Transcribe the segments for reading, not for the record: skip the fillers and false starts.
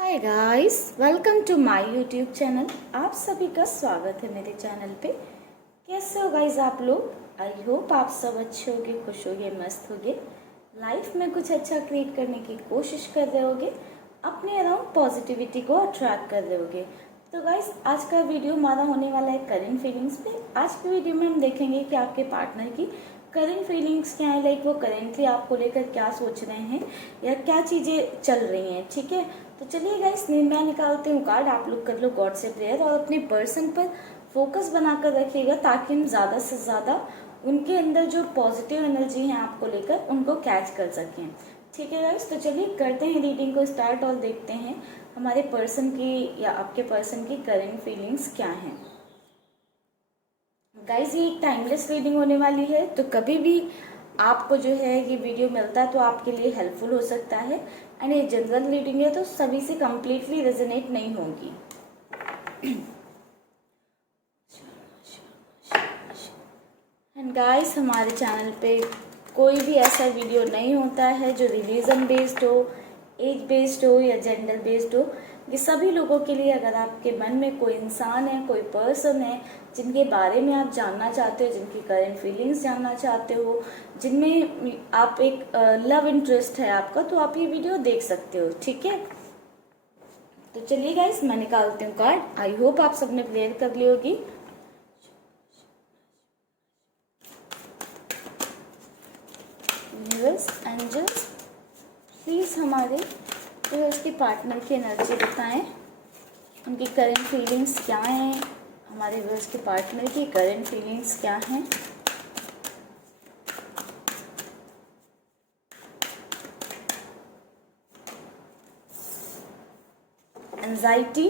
Hi guys, welcome to my YouTube channel. आप सभी का स्वागत है मेरे चैनल पे। कैसे हो गाइस आप लोग? आई होप आप सब अच्छे होगे, खुश होगे, मस्त होगे, लाइफ में कुछ अच्छा क्रिएट करने की कोशिश कर रहे होगे, अपने अराउंड पॉजिटिविटी को अट्रैक्ट कर रहे होगे। तो गाइस आज का वीडियो हमारा होने वाला है करेंट फीलिंग्स पे। आज के वीडियो में हम देखेंगे कि आपके पार्टनर की करेंट फीलिंग्स क्या है, लाइक वो करेंटली आपको लेकर क्या सोच रहे हैं या क्या चीज़ें चल रही हैं। ठीक है, तो चलिए गाइस मैं निकालती हूँ कार्ड, आप लोग कर लो गॉड से प्रेयर और अपने पर्सन पर फोकस बनाकर रखिएगा ताकि हम ज़्यादा से ज़्यादा उनके अंदर जो पॉजिटिव एनर्जी है आपको लेकर उनको कैच कर सकें। ठीक है गाइस, तो चलिए करते हैं रीडिंग को स्टार्ट और देखते हैं हमारे पर्सन की या आपके पर्सन की करेंट फीलिंग्स क्या हैं। गाइज ये एक टाइमलेस रीडिंग होने वाली है, तो कभी भी आपको जो है ये वीडियो मिलता है तो आपके लिए हेल्पफुल हो सकता है। एंड ये जनरल रीडिंग है तो सभी से कम्प्लीटली रेजोनेट नहीं होगी। एंड गाइस हमारे चैनल पे कोई भी ऐसा वीडियो नहीं होता है जो रिलीजन बेस्ड हो, एज बेस्ड हो या जेंडर बेस्ड हो। ये सभी लोगों के लिए, अगर आपके मन में कोई इंसान है, कोई पर्सन है जिनके बारे में आप जानना चाहते हो, जिनकी करंट फीलिंग्स जानना चाहते हो, जिनमें आप एक लव इंटरेस्ट है आपका, तो आप ये वीडियो देख सकते हो। ठीक है, तो चलिए गाइस मैं निकालती हूँ कार्ड। आई होप आप सबने प्रेयर कर ली होगी। यूनिवर्स, एंजल्स, प्लीज हमारे व्यूअर्स के पार्टनर की एनर्जी बताएं, उनकी करंट फीलिंग्स क्या हैं, हमारे व्यूअर्स के पार्टनर की करंट फीलिंग्स क्या हैं। Anxiety,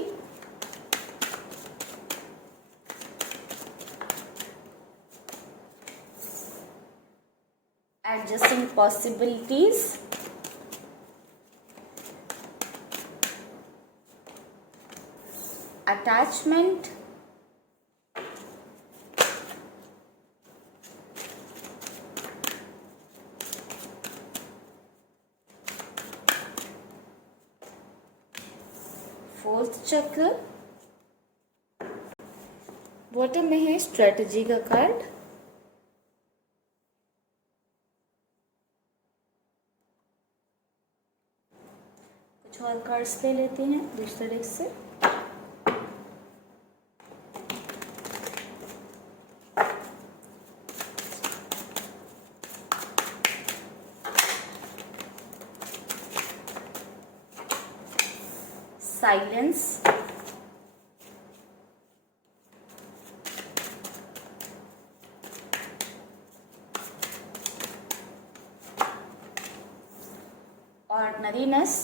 adjusting possibilities, attachment, fourth चक्र, बॉटम में है स्ट्रेटजी का कार्ड, कुछ और कार्ड्स ले लेते हैं दूसरे डेक से। Silence, ordinariness,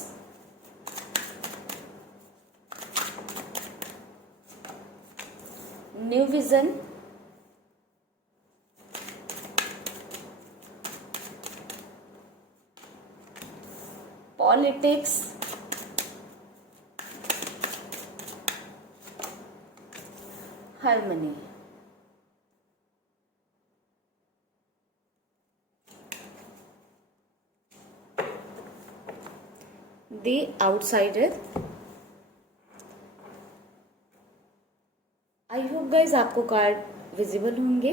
new vision, politics, harmony. The outsider. I hope guys आपको कार्ड विजिबल होंगे।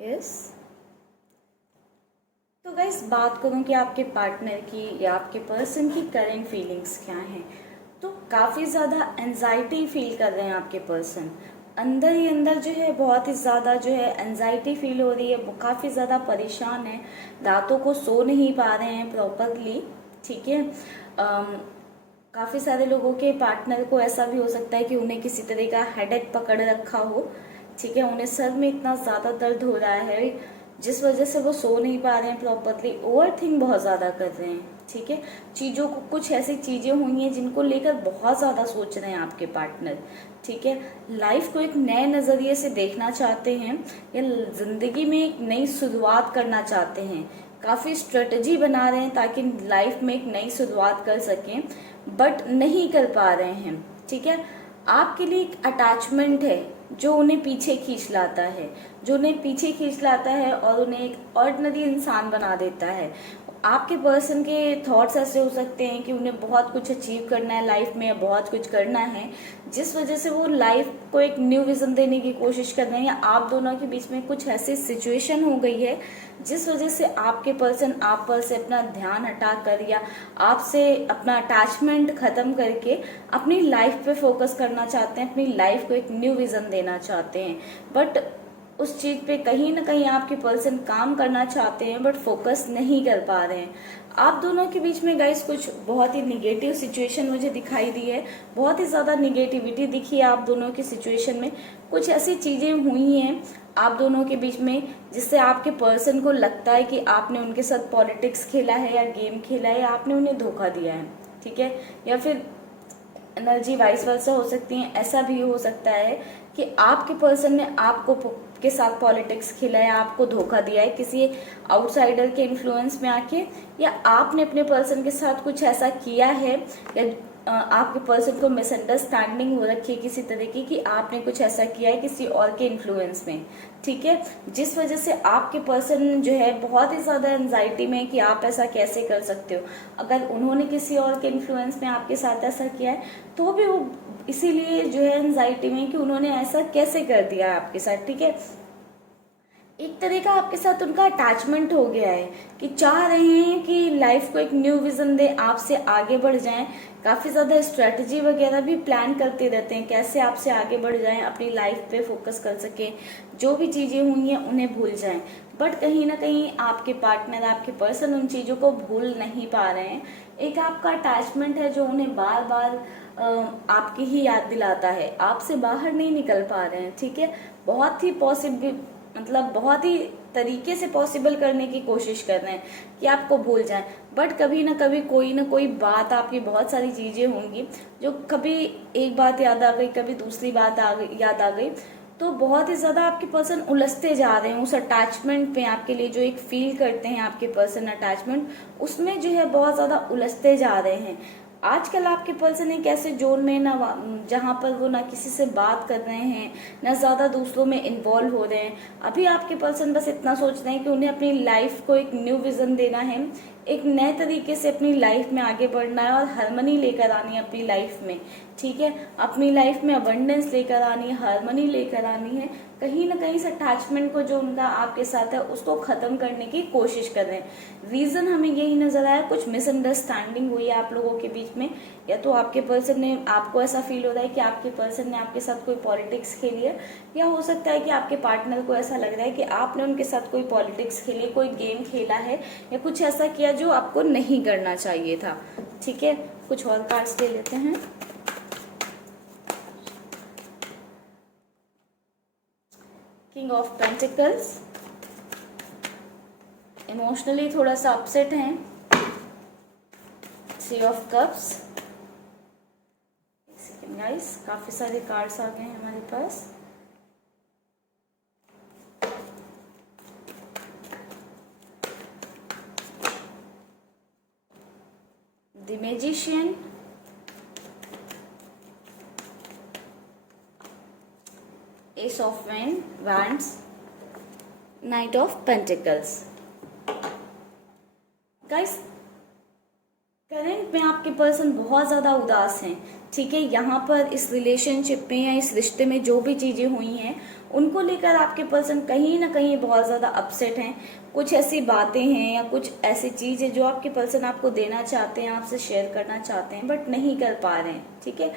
यस, तो गाइज बात करूं कि आपके पार्टनर की या आपके पर्सन की करंट फीलिंग्स क्या हैं, तो काफ़ी ज़्यादा एंजाइटी फील कर रहे हैं आपके पर्सन। अंदर ही अंदर जो है बहुत ही ज़्यादा जो है एंजाइटी फील हो रही है, वो काफ़ी ज़्यादा परेशान है, रातों को सो नहीं पा रहे हैं प्रॉपरली। ठीक है, काफ़ी सारे लोगों के पार्टनर को ऐसा भी हो सकता है कि उन्हें किसी तरह का हेडेक पकड़ रखा हो। ठीक है, उन्हें सर में इतना ज़्यादा दर्द हो रहा है जिस वजह से वो सो नहीं पा रहे हैं प्रॉपरली, ओवर थिंक बहुत ज़्यादा कर रहे हैं। ठीक है, चीज़ों को, कुछ ऐसी चीज़ें हुई हैं जिनको लेकर बहुत ज़्यादा सोच रहे हैं आपके पार्टनर। ठीक है, लाइफ को एक नए नज़रिए से देखना चाहते हैं या ज़िंदगी में एक नई शुरुआत करना चाहते हैं, काफ़ी स्ट्रेटजी बना रहे हैं ताकि लाइफ में एक नई शुरुआत कर सकें, बट नहीं कर पा रहे हैं। ठीक है, आपके लिए एक अटैचमेंट है जो उन्हें पीछे खींच लाता है, जो उन्हें पीछे खींच लाता है और उन्हें एक ऑर्डिनरी इंसान बना देता है। आपके पर्सन के थॉट्स ऐसे हो सकते हैं कि उन्हें बहुत कुछ अचीव करना है लाइफ में, या बहुत कुछ करना है, जिस वजह से वो लाइफ को एक न्यू विजन देने की कोशिश कर रहे हैं, या आप दोनों के बीच में कुछ ऐसी सिचुएशन हो गई है जिस वजह से आपके पर्सन आप पर से अपना ध्यान हटा कर या आपसे अपना अटैचमेंट खत्म करके अपनी लाइफ पे फोकस करना चाहते हैं, अपनी लाइफ को एक न्यू विजन देना चाहते हैं। बट उस चीज पे कहीं ना कहीं आपके पर्सन काम करना चाहते हैं बट फोकस नहीं कर पा रहे हैं। आप दोनों के बीच में गाइस कुछ बहुत ही निगेटिव सिचुएशन मुझे दिखाई दी है, बहुत ही ज्यादा निगेटिविटी दिखी है आप दोनों की सिचुएशन में। कुछ ऐसी चीजें हुई हैं आप दोनों के बीच में जिससे आपके पर्सन को लगता है कि आपने उनके साथ पॉलिटिक्स खेला है या गेम खेला है, या आपने उन्हें धोखा दिया है, ठीक है। या फिर एनर्जी वाइस वर्सा हो सकती है। ऐसा भी हो सकता है कि आपके पर्सन ने आपको के साथ पॉलिटिक्स खेला है, आपको धोखा दिया है किसी आउटसाइडर के इन्फ्लुएंस में आके, या आपने अपने पर्सन के साथ कुछ ऐसा किया है, या आपके पर्सन को मिसअंडरस्टैंडिंग हो रखी है किसी तरह की कि आपने कुछ ऐसा किया है किसी और के इन्फ्लुएंस में, ठीक है, जिस वजह से आपके पर्सन जो है बहुत ही ज्यादा एंजाइटी में कि आप ऐसा कैसे कर सकते हो। अगर उन्होंने किसी और के इन्फ्लुएंस में आपके साथ ऐसा किया है तो भी वो इसीलिए जो है एंजाइटी में कि उन्होंने ऐसा कैसे कर दिया है आपके साथ, ठीक है। एक तरह का आपके साथ उनका अटैचमेंट हो गया है कि चाह रहे हैं कि लाइफ को एक न्यू विजन दे, आपसे आगे बढ़ जाएं। काफी ज्यादा स्ट्रेटजी वगैरह भी प्लान करते रहते हैं कैसे आपसे आगे बढ़ जाएं, अपनी लाइफ पे फोकस कर सके, जो भी चीजें हुई हैं उन्हें भूल जाएं। बट कहीं ना कहीं आपके पार्टनर, आपके पर्सन उन चीजों को भूल नहीं पा रहे हैं। एक आपका अटैचमेंट है जो उन्हें बार बार आपकी ही याद दिलाता है, आपसे बाहर नहीं निकल पा रहे हैं, ठीक है। बहुत ही पॉसिबल, मतलब बहुत ही तरीके से पॉसिबल करने की कोशिश कर रहे हैं कि आपको भूल जाएं। बट कभी ना कोई बात, आपकी बहुत सारी चीजें होंगी जो कभी एक बात याद आ गई, कभी दूसरी बात याद आ गई, तो बहुत ही ज्यादा आपके पर्सन उलझते जा रहे हैं उस अटैचमेंट पे। आपके लिए जो एक फील करते हैं आपके पर्सन अटैचमेंट, उसमें जो है बहुत ज्यादा उलझते जा रहे हैं। आजकल आपके पर्सन एक ऐसे जोन में ना जहाँ पर वो ना किसी से बात कर रहे हैं, ना ज्यादा दूसरों में इन्वॉल्व हो रहे हैं। अभी आपके पर्सन बस इतना सोच रहे हैं कि उन्हें अपनी लाइफ को एक न्यू विजन देना है, एक नए तरीके से अपनी लाइफ में आगे बढ़ना है और हार्मनी लेकर आनी है अपनी लाइफ में, ठीक है। अपनी लाइफ में अबंडेंस लेकर आनी है, हार्मनी लेकर आनी है। कहीं ना कहीं इस अटैचमेंट को जो उनका आपके साथ है उसको खत्म करने की कोशिश कर रहे हैं। रीजन हमें यही नजर आया, कुछ मिसअंडरस्टैंडिंग हुई है आप लोगों के बीच में, या तो आपके पर्सन ने, आपको ऐसा फील हो रहा है कि आपके पर्सन ने आपके साथ कोई पॉलिटिक्स खेली है, या हो सकता है कि आपके पार्टनर को ऐसा लग रहा है कि आपने उनके साथ कोई पॉलिटिक्स खेली, कोई गेम खेला है, या कुछ ऐसा किया जो आपको नहीं करना चाहिए था, ठीक है। कुछ और कार्ड्स ले लेते हैं। किंग ऑफ पेंटिकल्स, इमोशनली थोड़ा सा अपसेट हैं। थ्री ऑफ कप्स, गाइस काफी सारे कार्ड्स आ गए हैं हमारे पास। The magician, ace of wands, knight of pentacles. Guys current में आपके पर्सन बहुत ज्यादा उदास हैं, ठीक है। यहाँ पर इस रिलेशनशिप में या इस रिश्ते में जो भी चीजें हुई हैं उनको लेकर आपके पर्सन कहीं ना कहीं बहुत ज्यादा अपसेट हैं। कुछ ऐसी बातें हैं या कुछ ऐसी चीज है जो आपके पर्सन आपको देना चाहते हैं, आपसे शेयर करना चाहते हैं बट नहीं कर पा रहे हैं, ठीक है।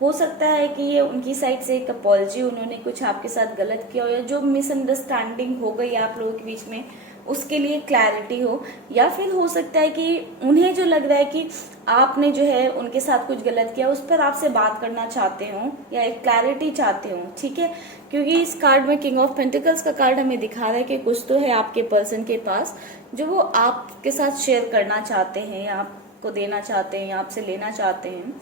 हो सकता है कि ये उनकी साइड से एक अपॉलजी, उन्होंने कुछ आपके साथ गलत किया हो, या जो मिसअंडरस्टैंडिंग हो गई आप लोगों के बीच में उसके लिए क्लैरिटी हो, या फिर हो सकता है कि उन्हें जो लग रहा है कि आपने जो है उनके साथ कुछ गलत किया उस पर आपसे बात करना चाहते हो या एक क्लैरिटी चाहते हो, ठीक है। क्योंकि इस कार्ड में किंग ऑफ पेंटिकल्स का कार्ड हमें दिखा रहा है कि कुछ तो है आपके पर्सन के पास जो वो आपके साथ शेयर करना चाहते हैं, या आपको देना चाहते हैं, या आपसे लेना चाहते हैं,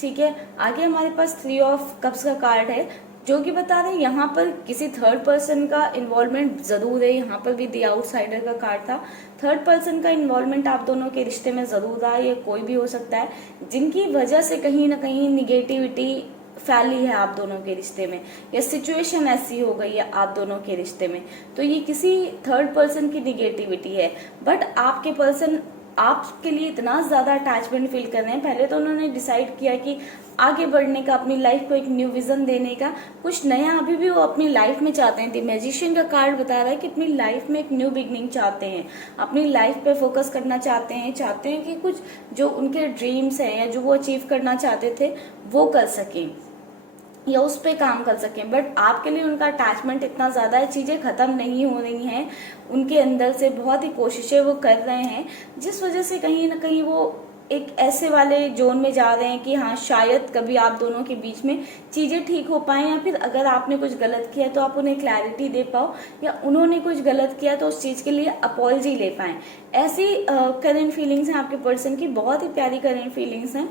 ठीक है। आगे हमारे पास थ्री ऑफ कप्स का कार्ड है जो कि बता रहे हैं यहाँ पर किसी थर्ड पर्सन का इन्वॉल्वमेंट जरूर है। यहाँ पर भी द आउटसाइडर का कार्ड था, थर्ड पर्सन का इन्वॉल्वमेंट आप दोनों के रिश्ते में जरूर रहा है। ये कोई भी हो सकता है जिनकी वजह से कहीं ना कहीं निगेटिविटी फैली है आप दोनों के रिश्ते में, या सिचुएशन ऐसी हो गई है आप दोनों के रिश्ते में, तो ये किसी थर्ड पर्सन की निगेटिविटी है। बट आपके पर्सन आपके लिए इतना ज़्यादा अटैचमेंट फील कर रहे हैं। पहले तो उन्होंने डिसाइड किया कि आगे बढ़ने का, अपनी लाइफ को एक न्यू विजन देने का, कुछ नया अभी भी वो अपनी लाइफ में चाहते हैं। द मैजिशियन का कार्ड बता रहा है कि अपनी लाइफ में एक न्यू बिगनिंग चाहते हैं, अपनी लाइफ पे फोकस करना चाहते हैं कि कुछ जो उनके ड्रीम्स हैं या जो वो अचीव करना चाहते थे वो कर सकें या उस पर काम कर सकें। बट आपके लिए उनका अटैचमेंट इतना ज़्यादा है, चीज़ें ख़त्म नहीं हो रही हैं उनके अंदर से, बहुत ही कोशिशें वो कर रहे हैं, जिस वजह से कहीं ना कहीं वो एक ऐसे वाले जोन में जा रहे हैं कि हाँ शायद कभी आप दोनों के बीच में चीज़ें ठीक हो पाएँ, या फिर अगर आपने कुछ गलत किया तो आप उन्हें क्लैरिटी दे पाओ, या उन्होंने कुछ गलत किया तो उस चीज़ के लिए अपॉलजी ले पाएँ। ऐसी करेंट फीलिंग्स हैं आपके पर्सन की, बहुत ही प्यारी करेंट फीलिंग्स हैं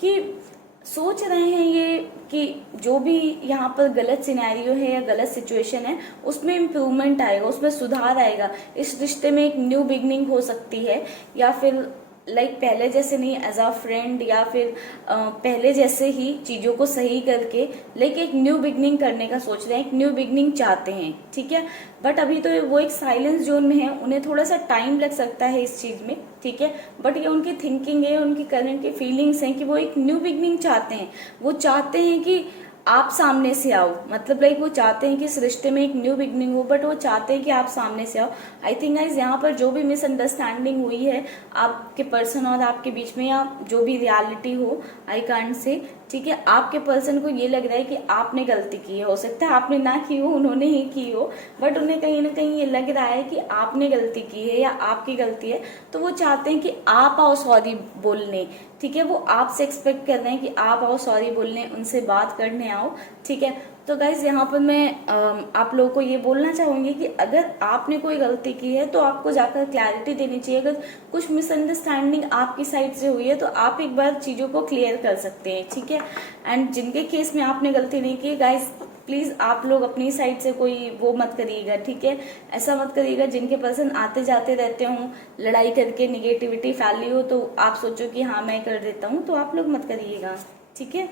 कि सोच रहे हैं ये कि जो भी यहाँ पर गलत सिनेरियो है या गलत सिचुएशन है उसमें इम्प्रूवमेंट आएगा, उसमें सुधार आएगा, इस रिश्ते में एक न्यू बिगनिंग हो सकती है, या फिर पहले जैसे नहीं, एज अ फ्रेंड, या फिर पहले जैसे ही चीज़ों को सही करके एक न्यू बिगनिंग करने का सोच रहे हैं, एक न्यू बिगनिंग चाहते हैं, ठीक है। बट अभी तो वो एक साइलेंस जोन में है, उन्हें थोड़ा सा टाइम लग सकता है इस चीज़ में, ठीक है। बट ये उनकी थिंकिंग है, उनकी करंट की फीलिंग्स हैं कि वो एक न्यू बिगनिंग चाहते हैं। वो चाहते हैं कि आप सामने से आओ, मतलब वो चाहते हैं कि इस रिश्ते में एक न्यू बिगनिंग हो, बट वो चाहते हैं कि आप सामने से आओ। आई थिंक गाइस यहाँ पर जो भी मिसअंडरस्टैंडिंग हुई है आपके पर्सन और आपके बीच में, या जो भी रियलिटी हो, आई कांट से, ठीक है, आपके पर्सन को ये लग रहा है कि आपने गलती की है। हो सकता है आपने ना की हो, उन्होंने ही की हो, बट उन्हें कहीं ना कहीं ये लग रहा है कि आपने गलती की है या आपकी गलती है, तो वो चाहते हैं कि आप आओ सॉरी बोलने, ठीक है। वो आपसे एक्सपेक्ट कर रहे हैं कि आप आओ सॉरी बोलने, उनसे बात करने आओ, ठीक है। तो गाइज यहाँ पर मैं आप लोगों को ये बोलना चाहूंगी कि अगर आपने कोई गलती की है तो आपको जाकर क्लैरिटी देनी चाहिए। अगर कुछ मिसअंडरस्टैंडिंग आपकी साइड से हुई है तो आप एक बार चीज़ों को क्लियर कर सकते हैं, ठीक है। एंड जिनके केस में आपने गलती नहीं की, गाइज प्लीज़ आप लोग अपनी साइड से कोई वो मत करिएगा, ठीक है। ऐसा मत करिएगा जिनके पर्सन आते जाते रहते हों, लड़ाई करके निगेटिविटी फैली हो तो आप सोचो कि हाँ मैं कर देता हूँ, तो आप लोग मत करिएगा, ठीक है।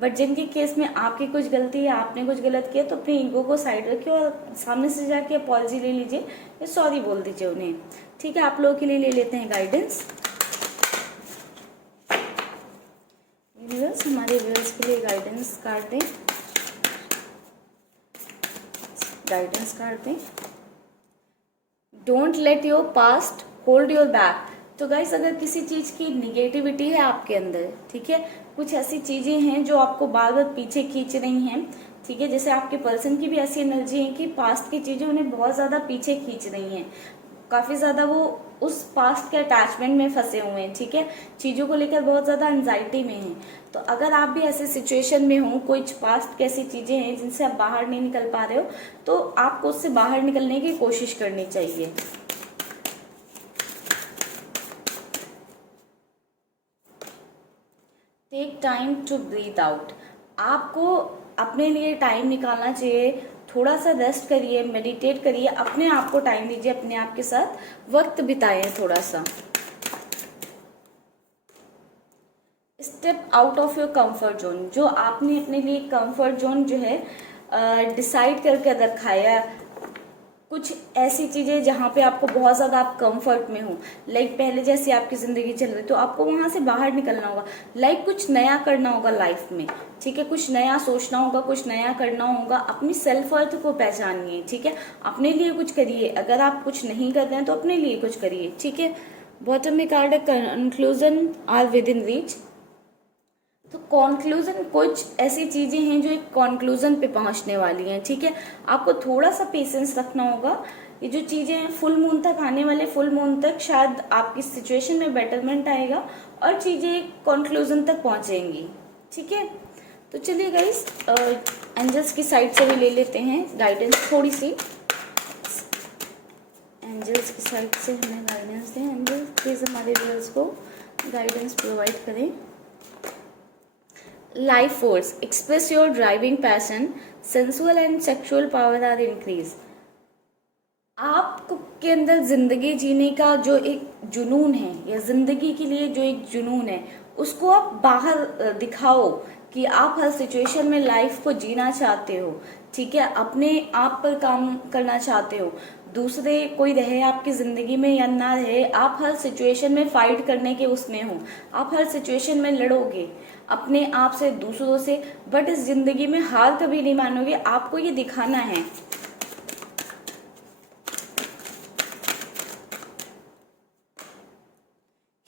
बट जिनके केस में आपकी कुछ गलती है, आपने कुछ गलत किया, तो अपने ईगो को साइड रखिए और सामने से जाके अपॉलजी ले लीजिए या सॉरी बोल दीजिए उन्हें, ठीक है। आप लोगों के लिए ले लेते हैं गाइडेंस। व्यूअर्स, हमारे व्यूअर्स के लिए गाइडेंस कार्ड दें, गाइडेंस कार्ड दें। Don't let your past hold your back. तो गाइस अगर किसी चीज़ की निगेटिविटी है आपके अंदर, ठीक है, कुछ ऐसी चीज़ें हैं जो आपको बार बार पीछे खींच रही हैं, ठीक है, जैसे आपके पर्सन की भी ऐसी एनर्जी है कि पास्ट की चीज़ें उन्हें बहुत ज़्यादा पीछे खींच रही हैं, काफ़ी ज़्यादा वो उस पास्ट के अटैचमेंट में फंसे हुए हैं, ठीक है, चीज़ों को लेकर बहुत ज़्यादा एंजाइटी में हैं। तो अगर आप भी ऐसे सिचुएशन में हो, कुछ पास्ट की ऐसी चीज़ें हैं जिनसे आप बाहर नहीं निकल पा रहे हो, तो आपको उससे बाहर निकलने की कोशिश करनी चाहिए। Take time to breathe out. आपको अपने लिए टाइम निकालना चाहिए, थोड़ा सा रेस्ट करिए, मेडिटेट करिए, अपने आप को टाइम दीजिए, अपने आप के साथ वक्त बिताइए थोड़ा सा। Step out of your comfort zone. जो आपने अपने लिए कंफर्ट जोन जो है डिसाइड करके रखा है, कुछ ऐसी चीज़ें जहाँ पे आपको बहुत ज़्यादा आप कंफर्ट में हो, पहले जैसी आपकी ज़िंदगी चल रही, तो आपको वहाँ से बाहर निकलना होगा, कुछ नया करना होगा लाइफ में, ठीक है, कुछ नया सोचना होगा, कुछ नया करना होगा। अपनी सेल्फ वर्थ को पहचानिए, ठीक है, अपने लिए कुछ करिए। अगर आप कुछ नहीं कर रहे हैं तो अपने लिए कुछ करिए, ठीक है। बॉटम में कार्ड है conclusion are within reach. तो कॉन्क्लूजन, कुछ ऐसी चीज़ें हैं जो एक कॉन्क्लूजन पे पहुंचने वाली हैं, ठीक है। आपको थोड़ा सा पेशेंस रखना होगा। ये जो चीज़ें हैं फुल मून तक आने वाले, फुल मून तक शायद आपकी सिचुएशन में बेटरमेंट आएगा और चीज़ें एक कॉन्क्लूजन तक पहुंचेंगी, ठीक है। तो चलिए गाइस, एंजल्स की साइड से भी ले लेते हैं गाइडेंस थोड़ी सी। एंजल्स की साइड से हमें गाइडेंस दें। एंजल्स प्लीज़ हमारे व्यूअर्स को गाइडेंस प्रोवाइड करें। Life force, express your driving passion, sensual and sexual power are increase. आपके अंदर जिंदगी जीने का जो एक जुनून है, या जिंदगी के लिए जो एक जुनून है, उसको आप बाहर दिखाओ कि आप हर सिचुएशन में लाइफ को जीना चाहते हो, ठीक है, अपने आप पर काम करना चाहते हो। दूसरे कोई रहे आपकी ज़िंदगी में या ना रहे, आप हर सिचुएशन में फाइट करने के उसमें हो, आप हर सिचुएशन में लड़ोगे अपने आप से, दूसरों से, बट इस ज़िंदगी में हार कभी नहीं मानोगे। आपको ये दिखाना है।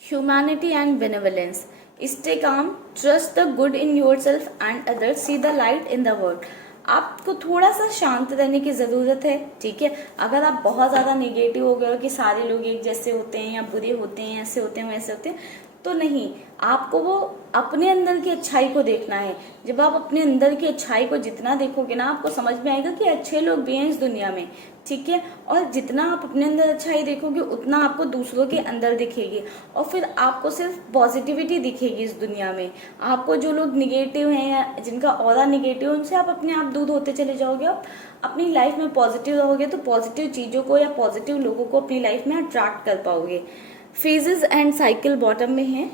Humanity and benevolence, stay calm, trust the good in yourself and others, see the light in the world. आपको थोड़ा सा शांत रहने की ज़रूरत है, ठीक है। अगर आप बहुत ज़्यादा नेगेटिव हो गए हो कि सारे लोग एक जैसे होते हैं या बुरे होते हैं, ऐसे होते हैं वैसे होते हैं, तो नहीं, आपको वो अपने अंदर की अच्छाई को देखना है। जब आप अपने अंदर की अच्छाई को जितना देखोगे ना, आपको समझ में आएगा कि अच्छे लोग भी हैं इस दुनिया में, ठीक है। और जितना आप अपने अंदर अच्छाई देखोगे उतना आपको दूसरों के अंदर दिखेगी, और फिर आपको सिर्फ पॉजिटिविटी दिखेगी इस दुनिया में। आपको जो लोग निगेटिव हैं या जिनका ऑरा निगेटिव, उनसे आप अपने आप दूर होते चले जाओगे। आप अपनी लाइफ में पॉजिटिव रहोगे तो पॉजिटिव चीज़ों को या पॉजिटिव लोगों को अपनी लाइफ में अट्रैक्ट कर पाओगे। फेजेस एंड साइकिल बॉटम में है,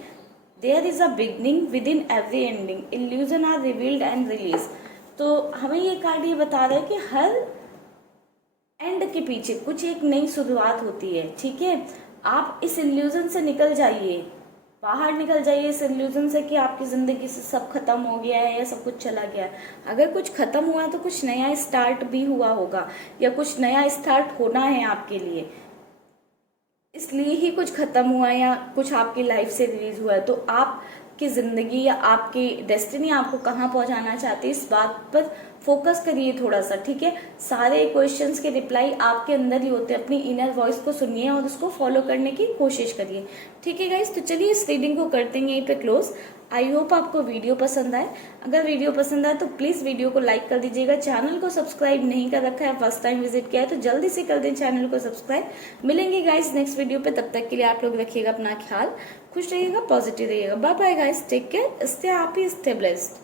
there is a beginning within every ending, illusion are revealed and release. तो हमें ये कार्ड ये बता रहा है कि हर एंड के पीछे कुछ एक नई शुरुआत होती है, ठीक है। आप इस इल्यूजन से निकल जाइए, बाहर निकल जाइए इस इल्यूजन से कि आपकी जिंदगी से सब खत्म हो गया है या सब कुछ चला गया है। अगर कुछ खत्म हुआ तो कुछ नया स्टार्ट भी हुआ होगा, या कुछ नया स्टार्ट होना है आपके लिए, इसलिए ही कुछ खत्म हुआ या कुछ आपकी लाइफ से रिलीज हुआ है। तो आपकी जिंदगी या आपकी डेस्टिनी आपको कहाँ पहुंचाना चाहती है, इस बात पर फोकस करिए थोड़ा सा, ठीक है। सारे क्वेश्चंस के रिप्लाई आपके अंदर ही होते हैं। अपनी इनर वॉइस को सुनिए और उसको फॉलो करने की कोशिश करिए, ठीक है गाइस। तो चलिए इस रीडिंग को करते हैं यहीं पे क्लोज। आई होप आपको वीडियो पसंद आए। अगर वीडियो पसंद आए तो प्लीज़ वीडियो को लाइक कर दीजिएगा। चैनल को सब्सक्राइब नहीं कर रखा है, फर्स्ट टाइम विजिट किया है तो जल्दी से कर दें चैनल को सब्सक्राइब। मिलेंगे गाइस नेक्स्ट वीडियो पे, तब तक के लिए आप लोग रखिएगा अपना ख्याल, खुश रहिएगा, पॉजिटिव रहिएगा। Bye bye guys, take care, stay happy, stay blessed.